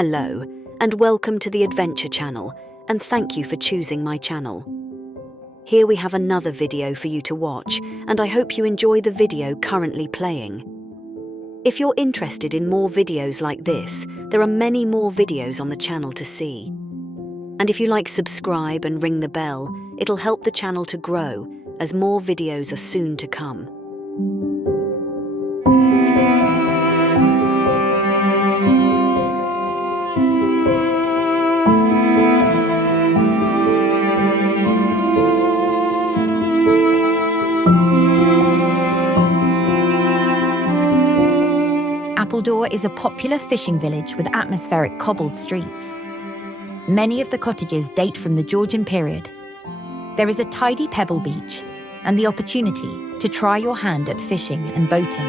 Hello, and welcome to the Adventure Channel, and thank you for choosing my channel. Here we have another video for you to watch, and I hope you enjoy the video currently playing. If you're interested in more videos like this, there are many more videos on the channel to see. And if you like, subscribe and ring the bell, it'll help the channel to grow, as more videos are soon to come. Appledore is a popular fishing village with atmospheric cobbled streets. Many of the cottages date from the Georgian period. There is a tidy pebble beach and the opportunity to try your hand at fishing and boating.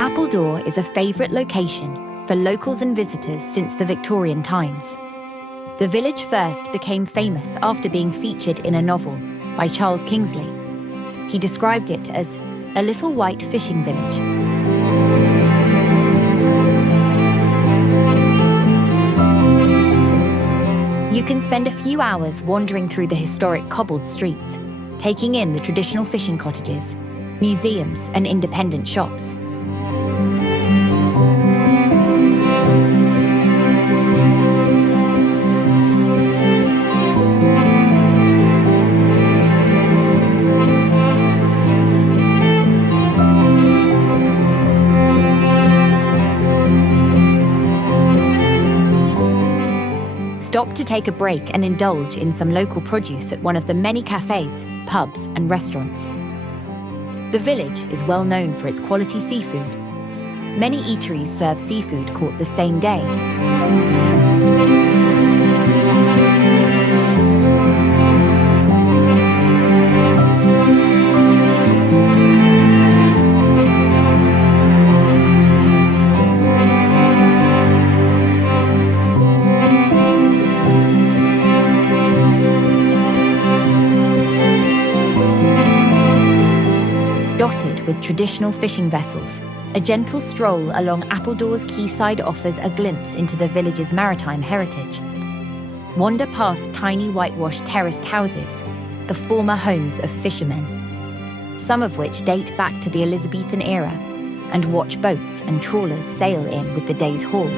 Appledore is a favourite location for locals and visitors since the Victorian times. The village first became famous after being featured in a novel by Charles Kingsley. He described it as a little white fishing village. You can spend a few hours wandering through the historic cobbled streets, taking in the traditional fishing cottages, museums, and independent shops. Stop to take a break and indulge in some local produce at one of the many cafes, pubs, and restaurants. The village is well known for its quality seafood. Many eateries serve seafood caught the same day. Dotted with traditional fishing vessels, a gentle stroll along Appledore's quayside offers a glimpse into the village's maritime heritage. Wander past tiny whitewashed terraced houses, the former homes of fishermen, some of which date back to the Elizabethan era, and watch boats and trawlers sail in with the day's haul.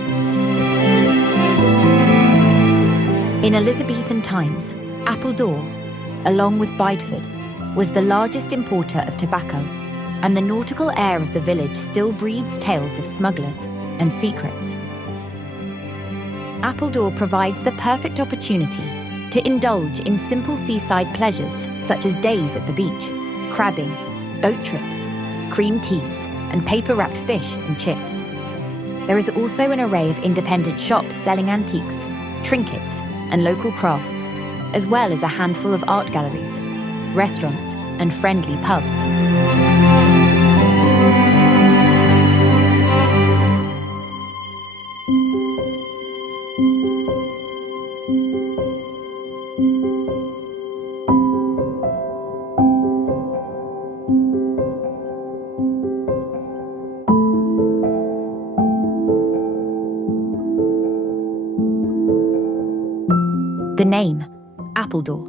In Elizabethan times, Appledore, along with Bideford, was the largest importer of tobacco, and the nautical air of the village still breathes tales of smugglers and secrets. Appledore provides the perfect opportunity to indulge in simple seaside pleasures such as days at the beach, crabbing, boat trips, cream teas, and paper-wrapped fish and chips. There is also an array of independent shops selling antiques, trinkets, and local crafts, as well as a handful of art galleries, restaurants, and friendly pubs. The name, Appledore,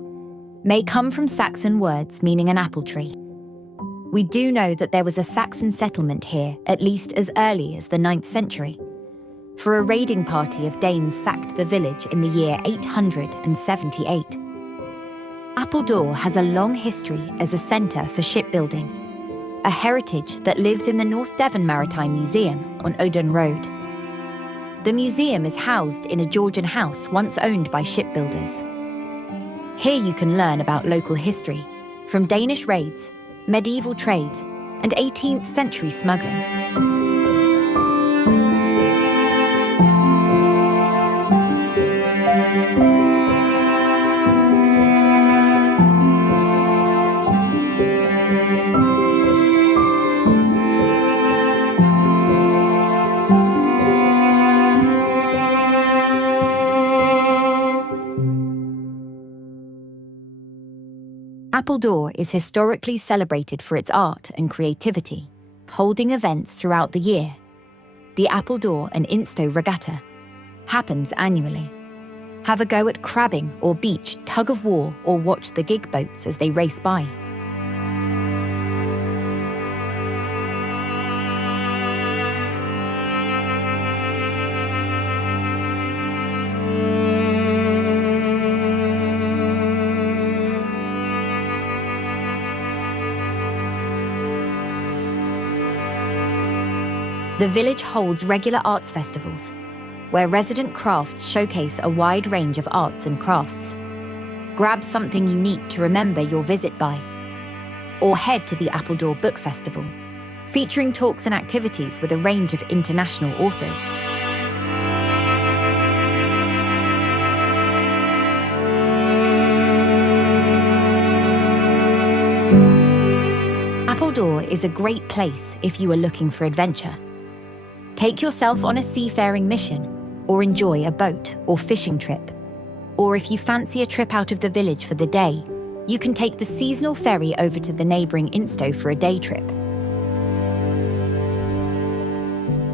may come from Saxon words meaning an apple tree. We do know that there was a Saxon settlement here at least as early as the 9th century, for a raiding party of Danes sacked the village in the year 878. Appledore has a long history as a centre for shipbuilding, a heritage that lives in the North Devon Maritime Museum on Odon Road. The museum is housed in a Georgian house once owned by shipbuilders. Here you can learn about local history, from Danish raids, medieval trade, and 18th century smuggling. Appledore is historically celebrated for its art and creativity, holding events throughout the year. The Appledore and Instow Regatta happens annually. Have a go at crabbing or beach tug-of-war or watch the gig boats as they race by. The village holds regular arts festivals, where resident crafts showcase a wide range of arts and crafts. Grab something unique to remember your visit by. Or head to the Appledore Book Festival, featuring talks and activities with a range of international authors. Appledore is a great place if you are looking for adventure. Take yourself on a seafaring mission, or enjoy a boat or fishing trip. Or if you fancy a trip out of the village for the day, you can take the seasonal ferry over to the neighbouring Instow for a day trip.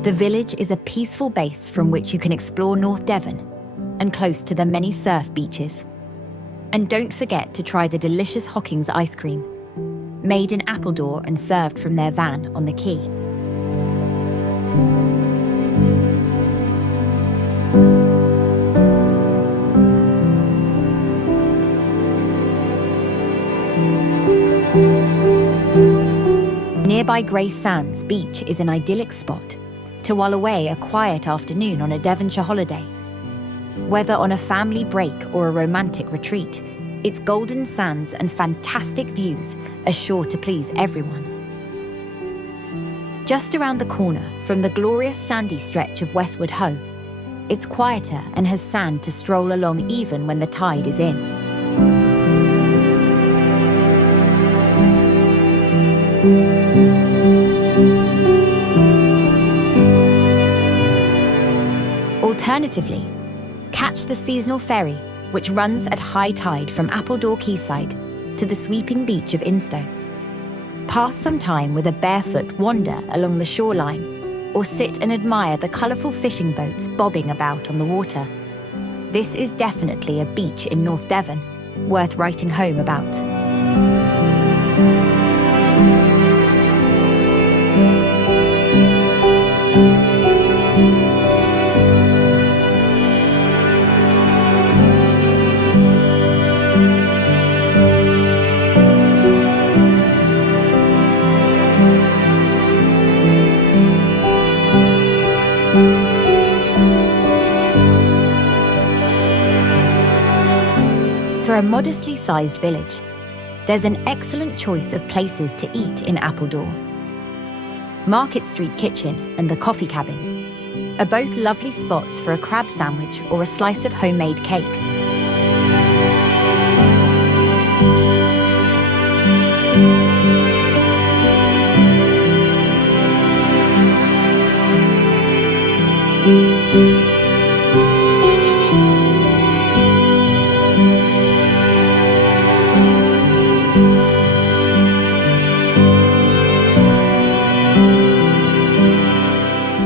The village is a peaceful base from which you can explore North Devon and close to the many surf beaches. And don't forget to try the delicious Hockings ice cream, made in Appledore and served from their van on the quay. Nearby Grey Sands Beach is an idyllic spot to while away a quiet afternoon on a Devonshire holiday. Whether on a family break or a romantic retreat, its golden sands and fantastic views are sure to please everyone. Just around the corner from the glorious sandy stretch of Westward Ho, it's quieter and has sand to stroll along even when the tide is in. Alternatively, catch the seasonal ferry, which runs at high tide from Appledore quayside to the sweeping beach of Instow. Pass some time with a barefoot wander along the shoreline, or sit and admire the colourful fishing boats bobbing about on the water. This is definitely a beach in North Devon, worth writing home about. For a modestly sized village, there's an excellent choice of places to eat in Appledore. Market Street Kitchen and the Coffee Cabin are both lovely spots for a crab sandwich or a slice of homemade cake.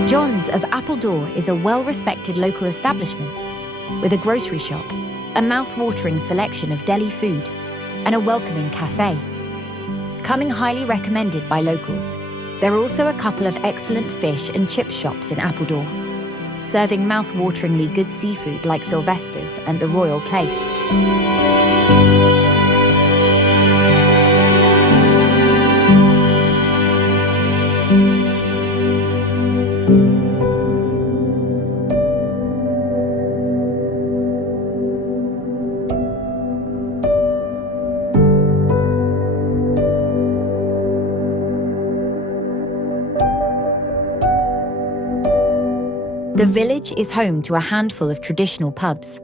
John's of Appledore is a well-respected local establishment with a grocery shop, a mouth-watering selection of deli food, and a welcoming cafe. Coming highly recommended by locals, there are also a couple of excellent fish and chip shops in Appledore, serving mouth-wateringly good seafood like Sylvester's and the Royal Place. The village is home to a handful of traditional pubs,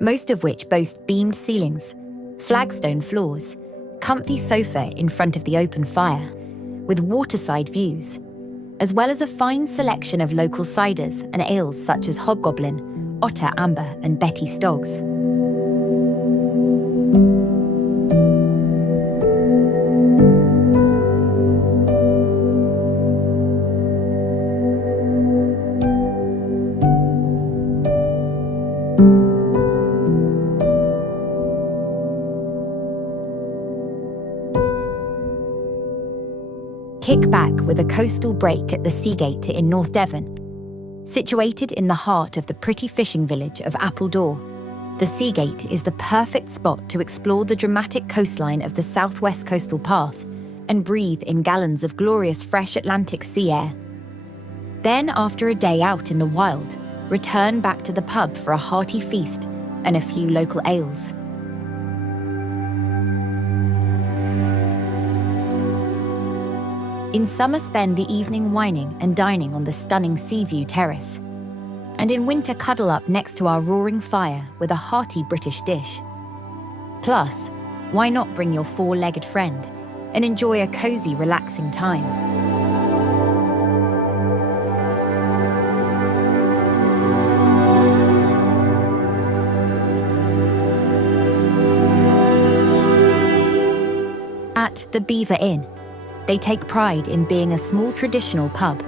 most of which boast beamed ceilings, flagstone floors, comfy sofa in front of the open fire, with waterside views, as well as a fine selection of local ciders and ales such as Hobgoblin, Otter Amber and Betty Stoggs. kick back with a coastal break at the Seagate in North Devon. Situated in the heart of the pretty fishing village of Appledore, the Seagate is the perfect spot to explore the dramatic coastline of the southwest coastal path and breathe in gallons of glorious fresh Atlantic sea air. Then, after a day out in the wild, return back to the pub for a hearty feast and a few local ales. In summer, spend the evening wining and dining on the stunning Seaview Terrace. And in winter, cuddle up next to our roaring fire with a hearty British dish. Plus, why not bring your four-legged friend and enjoy a cozy, relaxing time? At the Beaver Inn, they take pride in being a small traditional pub,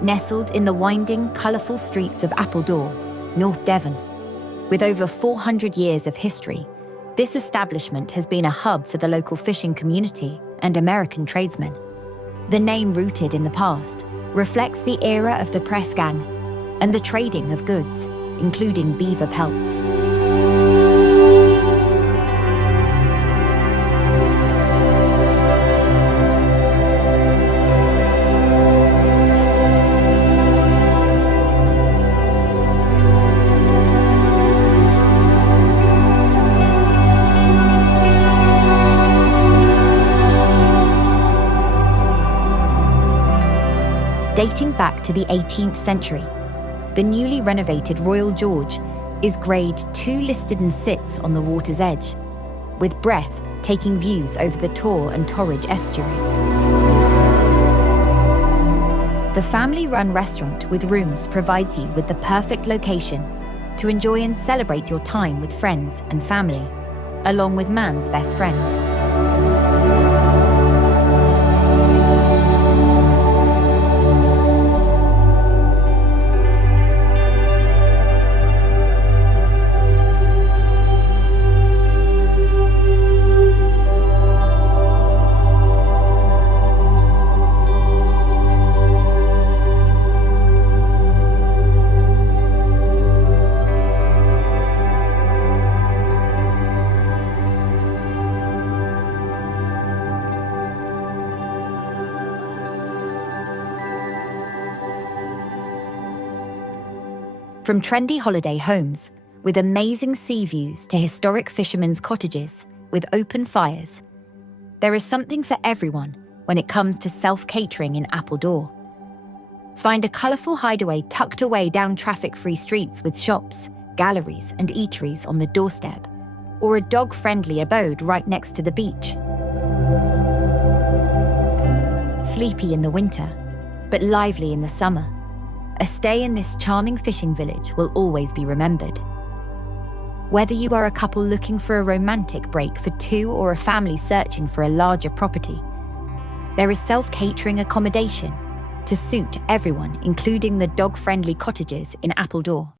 nestled in the winding, colourful streets of Appledore, North Devon. With over 400 years of history, this establishment has been a hub for the local fishing community and American tradesmen. The name, rooted in the past, reflects the era of the press gang and the trading of goods, including beaver pelts. Dating back to the 18th century, the newly renovated Royal George is Grade 2 listed and sits on the water's edge, with breathtaking views over the Tor and Torridge estuary. The family-run restaurant with rooms provides you with the perfect location to enjoy and celebrate your time with friends and family, along with man's best friend. From trendy holiday homes with amazing sea views to historic fishermen's cottages with open fires, there is something for everyone when it comes to self-catering in Appledore. Find a colourful hideaway tucked away down traffic-free streets with shops, galleries and eateries on the doorstep, or a dog-friendly abode right next to the beach. Sleepy in the winter, but lively in the summer, a stay in this charming fishing village will always be remembered. Whether you are a couple looking for a romantic break for two or a family searching for a larger property, there is self-catering accommodation to suit everyone, including the dog-friendly cottages in Appledore.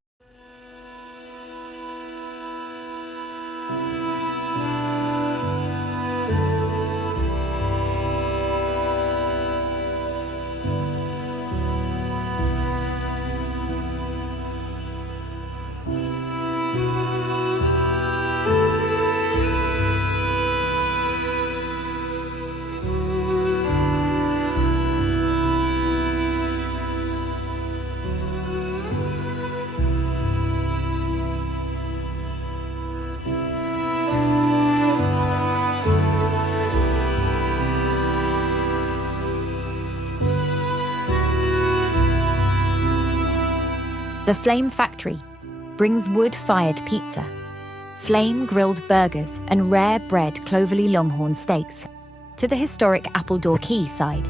The Flame Factory brings wood-fired pizza, flame-grilled burgers and rare-bred Cloverleigh Longhorn steaks to the historic Appledore quayside.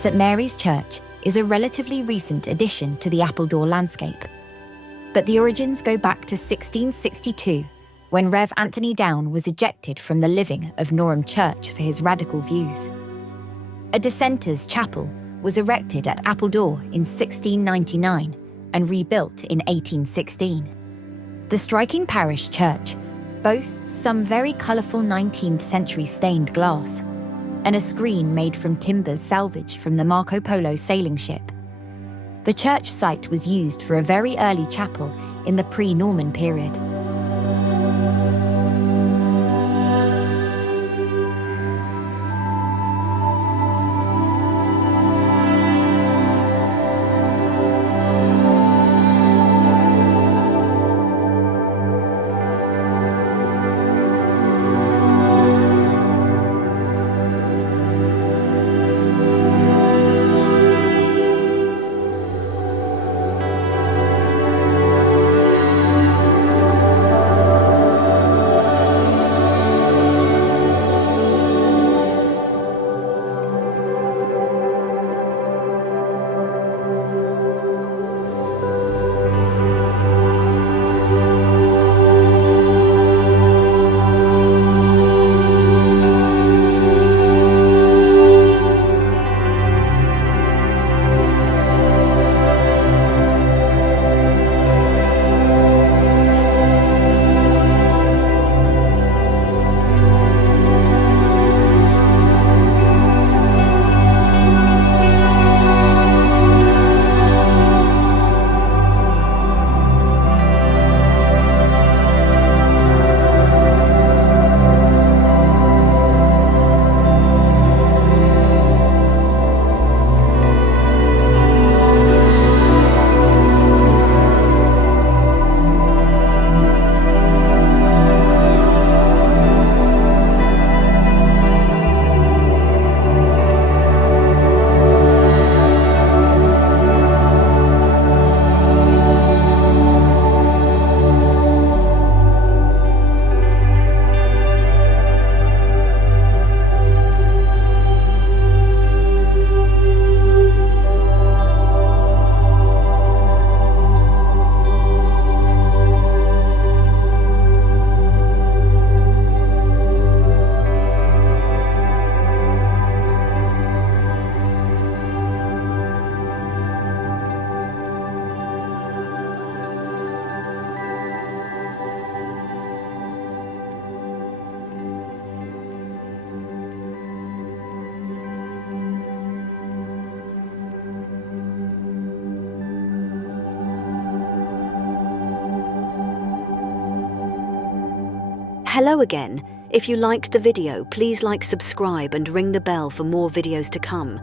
St Mary's Church is a relatively recent addition to the Appledore landscape. But the origins go back to 1662, when Rev Anthony Down was ejected from the living of Norham Church for his radical views. A dissenters' chapel was erected at Appledore in 1699 and rebuilt in 1816. The striking parish church boasts some very colourful 19th century stained glass and a screen made from timbers salvaged from the Marco Polo sailing ship. The church site was used for a very early chapel in the pre-Norman period. Hello again. If you liked the video, please like, subscribe and ring the bell for more videos to come.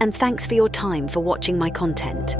And thanks for your time for watching my content.